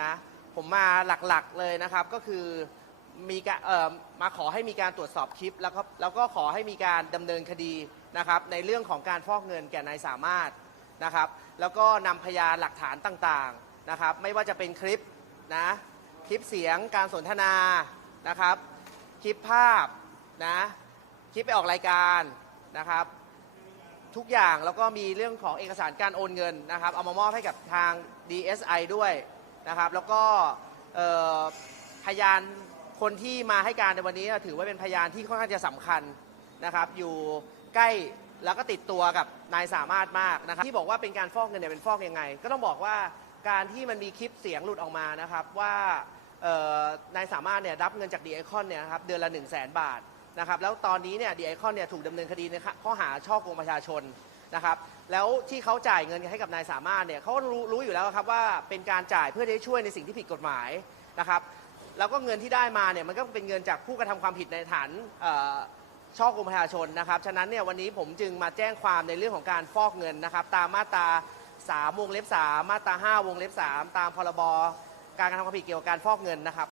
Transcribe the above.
นะผมมาหลักๆเลยนะครับก็คือมีการเอ่อมาขอให้มีการตรวจสอบคลิปแล้วก็แล้วก็ขอให้มีการดำเนินคดีนะครับในเรื่องของการฟอกเงินแก่นายสามารถนะครับ แล้วก็นำพยานหลักฐานต่างๆนะครับไม่ว่าจะเป็นคลิปนะคลิปเสียงการสนทนานะครับ คลิปภาพนะคลิปไปออกรายการนะครับ ทุกอย่างแล้วก็มีเรื่องของเอกสารการโอนเงินนะครับ เอามามอบให้กับทาง DSI ด้วย นะครับ แล้วก็พยานคนที่มาให้การในวันนี้ถือว่าเป็นพยานที่ค่อนข้างจะสำคัญนะครับ อยู่ใกล้แล้วก็ติดตัวกับนายสามารถมากนะครับ ที่บอกว่าเป็นการฟอกเงินเนี่ยเป็นฟอกยังไง ก็ต้องบอกว่าการที่มันมีคลิปเสียงหลุดออกมานะครับว่านายสามารถเนี่ยรับเงินจากดีไอคอนเนี่ยครับเดือนละ 1 0 0 0 0แบาทนะครับแล้วตอนนี้เนี่ยดีไอคอนเนี่ยถูกดำเนินคดีในข้อหาช่อโกงประชาชน นะครับแล้วที่เขาจ่ายเงินให้กับนายสามารถเนี่ยเขารู้รู้อยู่แล้วครับว่าเป็นการจ่ายเพื่อที่จะช่วยในสิ่งที่ผิดกฎหมายนะครับแล้วก็เงินที่ได้มาเนี่ยมันก็เป็นเงินจากผู้กระทำความผิดในฐานช่อช่อกงประชาชนนะครับฉะนั้นเนี่ยวันนี้ผมจึงมาแจ้งความในเรื่องของการฟอกเงินนะครับตามมาตรา3วงเล็บ3มาตรา5วงเล็บ3ตามพรบการกระทำความผิดเกี่ยวกับการฟอกเงินนะครับ